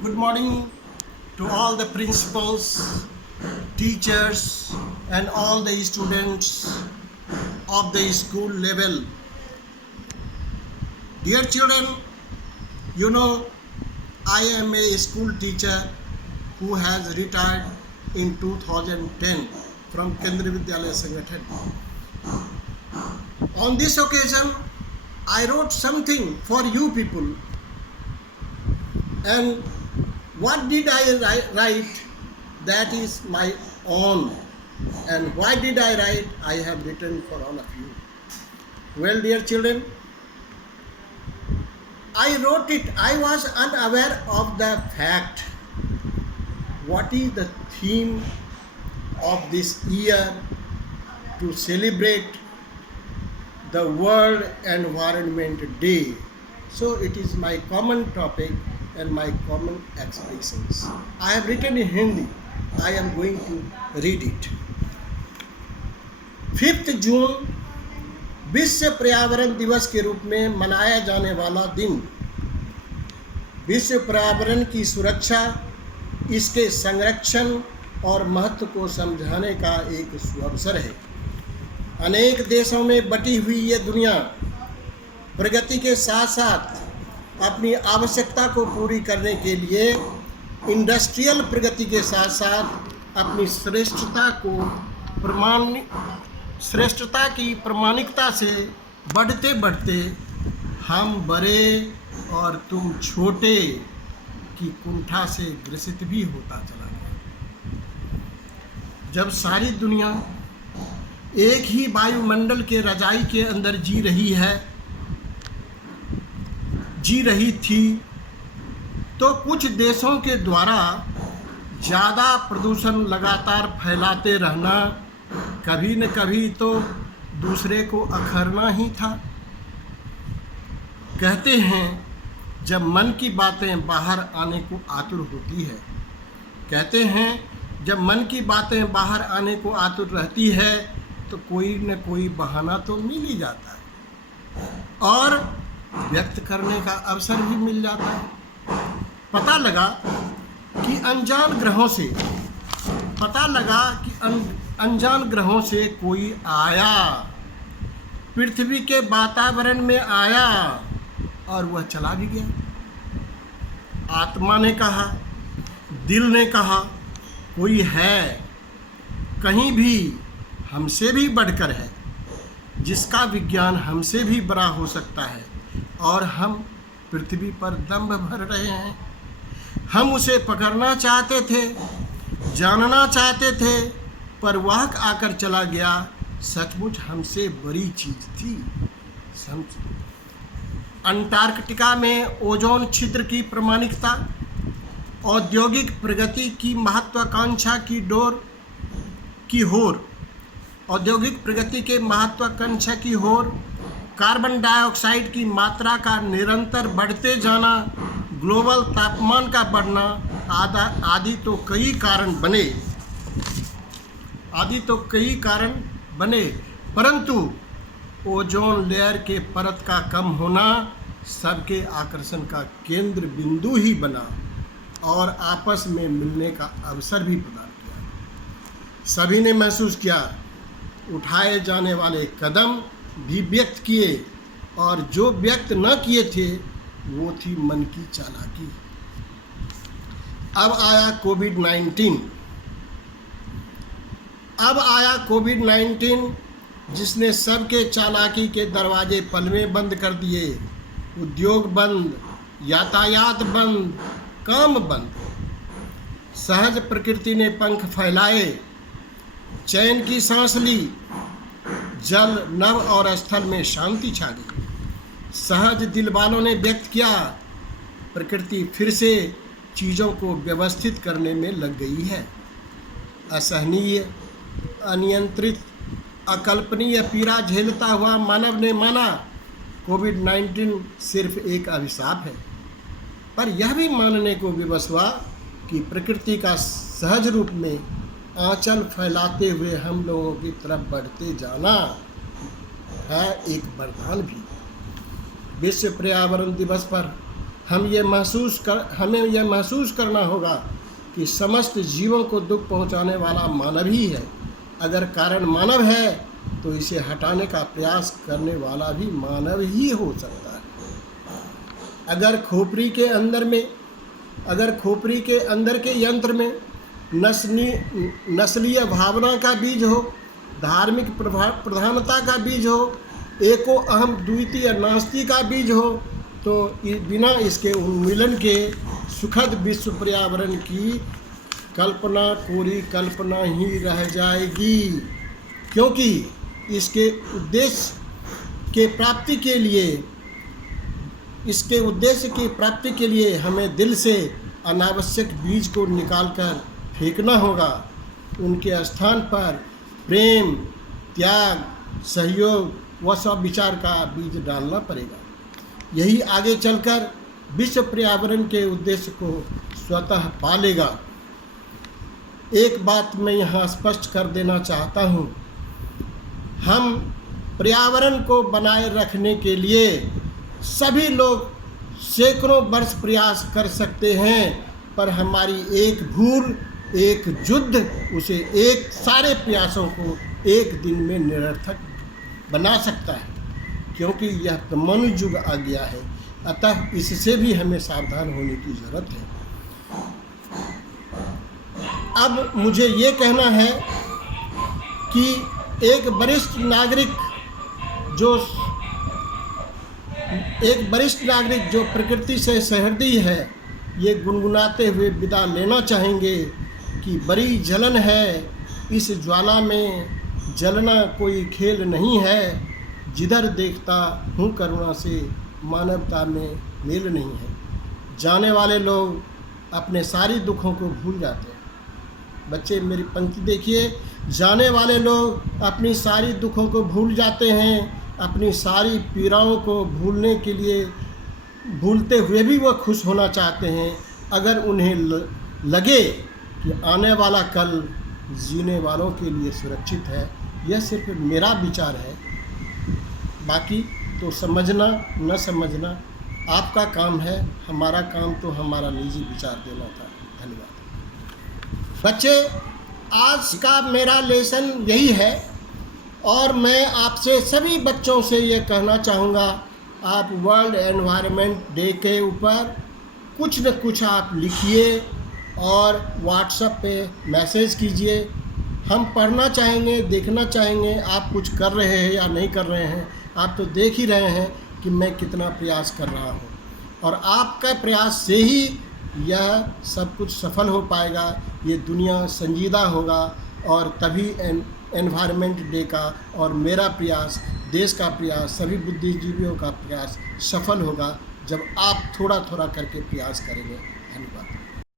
Good morning to all the principals, teachers, and all the students of the school level. Dear children, you know I am a school teacher who has retired in 2010 from Kendriya Vidyalaya Sangathan. On this occasion, I wrote something for you people. And what did I write? That is my own. And why did I write? I have written for all of you. Well, dear children, I wrote it. I was unaware of the fact. What is the theme of this year to celebrate the World Environment Day? So it is my common topic and my common expressions. I have written in Hindi. I am going to read it. 5 जून विश्व पर्यावरण दिवस के रूप में मनाया जाने वाला दिन विश्व पर्यावरण की सुरक्षा, इसके संरक्षण और महत्व को समझाने का एक सुअवसर है। अनेक देशों में बटी हुई ये दुनिया प्रगति के साथ साथ अपनी आवश्यकता को पूरी करने के लिए इंडस्ट्रियल प्रगति के साथ साथ अपनी श्रेष्ठता की प्रामाणिकता से बढ़ते बढ़ते हम बड़े और तुम छोटे की कुंठा से ग्रसित भी होता चला गया। जब सारी दुनिया एक ही वायुमंडल के रजाई के अंदर जी रही थी, तो कुछ देशों के द्वारा ज़्यादा प्रदूषण लगातार फैलाते रहना कभी न कभी तो दूसरे को अखरना ही था। कहते हैं जब मन की बातें बाहर आने को आतुर होती है, कहते हैं जब मन की बातें बाहर आने को आतुर रहती है तो कोई न कोई बहाना तो मिल ही जाता है और व्यक्त करने का अवसर भी मिल जाता है। पता लगा कि अनजान ग्रहों से कोई आया, पृथ्वी के वातावरण में आया और वह चला भी गया। आत्मा ने कहा, दिल ने कहा, कोई है कहीं भी हमसे भी बढ़कर है, जिसका विज्ञान हमसे भी बड़ा हो सकता है और हम पृथ्वी पर दम भर रहे हैं। हम उसे पकड़ना चाहते थे, जानना चाहते थे, पर वह आकर चला गया। सचमुच हमसे बड़ी चीज थी। अंटार्कटिका में ओजोन छिद्र की प्रामाणिकता, औद्योगिक प्रगति की महत्वाकांक्षा की होर, कार्बन डाइऑक्साइड की मात्रा का निरंतर बढ़ते जाना, ग्लोबल तापमान का बढ़ना आदि तो कई कारण बने, परंतु ओजोन लेयर के परत का कम होना सबके आकर्षण का केंद्र बिंदु ही बना और आपस में मिलने का अवसर भी प्रदान किया। सभी ने महसूस किया, उठाए जाने वाले कदम भी व्यक्त किए और जो व्यक्त न किए थे वो थी मन की चालाकी। अब आया कोविड-19 जिसने सबके चालाकी के दरवाजे पल में बंद कर दिए। उद्योग बंद, यातायात बंद, काम बंद। सहज प्रकृति ने पंख फैलाए, चैन की सांस ली, जल, नभ और स्थल में शांति छा गई। सहज दिल वालों ने व्यक्त किया, प्रकृति फिर से चीज़ों को व्यवस्थित करने में लग गई है। असहनीय, अनियंत्रित, अकल्पनीय पीड़ा झेलता हुआ मानव ने माना कोविड-19 सिर्फ एक अभिशाप है, पर यह भी मानने को विवश हुआ कि प्रकृति का सहज रूप में आंचल फैलाते हुए हम लोगों की तरफ बढ़ते जाना है एक वरदान भी। विश्व पर्यावरण दिवस पर हमें यह महसूस करना होगा कि समस्त जीवों को दुख पहुंचाने वाला मानव ही है। अगर कारण मानव है तो इसे हटाने का प्रयास करने वाला भी मानव ही हो सकता है। अगर खोपड़ी के अंदर के यंत्र में नस्लीय भावना का बीज हो, धार्मिक प्रधानता का बीज हो, एको अहम द्वितीय नास्ति का बीज हो, तो बिना इसके उन्मूलन के सुखद विश्व पर्यावरण की कल्पना कोरी कल्पना ही रह जाएगी, क्योंकि इसके उद्देश्य की प्राप्ति के लिए हमें दिल से अनावश्यक बीज को निकालकर फेंकना होगा। उनके स्थान पर प्रेम, त्याग, सहयोग व सविचार का बीज डालना पड़ेगा। यही आगे चलकर विश्व पर्यावरण के उद्देश्य को स्वतः पालेगा। एक बात मैं यहाँ स्पष्ट कर देना चाहता हूँ, हम पर्यावरण को बनाए रखने के लिए सभी लोग सैकड़ों वर्ष प्रयास कर सकते हैं, पर हमारी एक भूल, एक युद्ध उसे सारे प्रयासों को एक दिन में निरर्थक बना सकता है, क्योंकि यह परमाणु युग आ गया है। अतः इससे भी हमें सावधान होने की ज़रूरत है। अब मुझे ये कहना है कि एक वरिष्ठ नागरिक जो प्रकृति से सहृदय है, ये गुनगुनाते हुए विदा लेना चाहेंगे कि बड़ी जलन है, इस ज्वाला में जलना कोई खेल नहीं है। जिधर देखता हूँ करुणा से मानवता में मेल नहीं है। जाने वाले लोग अपने सारी दुखों को भूल जाते हैं। बच्चे मेरी पंक्ति देखिए, जाने वाले लोग अपनी सारी दुखों को भूल जाते हैं। अपनी सारी पीड़ाओं को भूलते हुए भी वह खुश होना चाहते हैं। अगर उन्हें लगे कि आने वाला कल जीने वालों के लिए सुरक्षित है। यह सिर्फ मेरा विचार है, बाकी तो समझना न समझना आपका काम है। हमारा काम तो हमारा निजी विचार देना था। धन्यवाद। बच्चे, आज का मेरा लेसन यही है और मैं आपसे सभी बच्चों से ये कहना चाहूँगा, आप वर्ल्ड एनवायरनमेंट डे के ऊपर कुछ न कुछ आप लिखिए और व्हाट्सएप पे मैसेज कीजिए। हम पढ़ना चाहेंगे, देखना चाहेंगे आप कुछ कर रहे हैं या नहीं कर रहे हैं। आप तो देख ही रहे हैं कि मैं कितना प्रयास कर रहा हूँ, और आपका प्रयास से ही यह सब कुछ सफल हो पाएगा। ये दुनिया संजीदा होगा और तभी एनवायरनमेंट डे का और मेरा प्रयास, देश का प्रयास, सभी बुद्धिजीवियों का प्रयास सफल होगा, जब आप थोड़ा थोड़ा करके प्रयास करेंगे। धन्यवाद।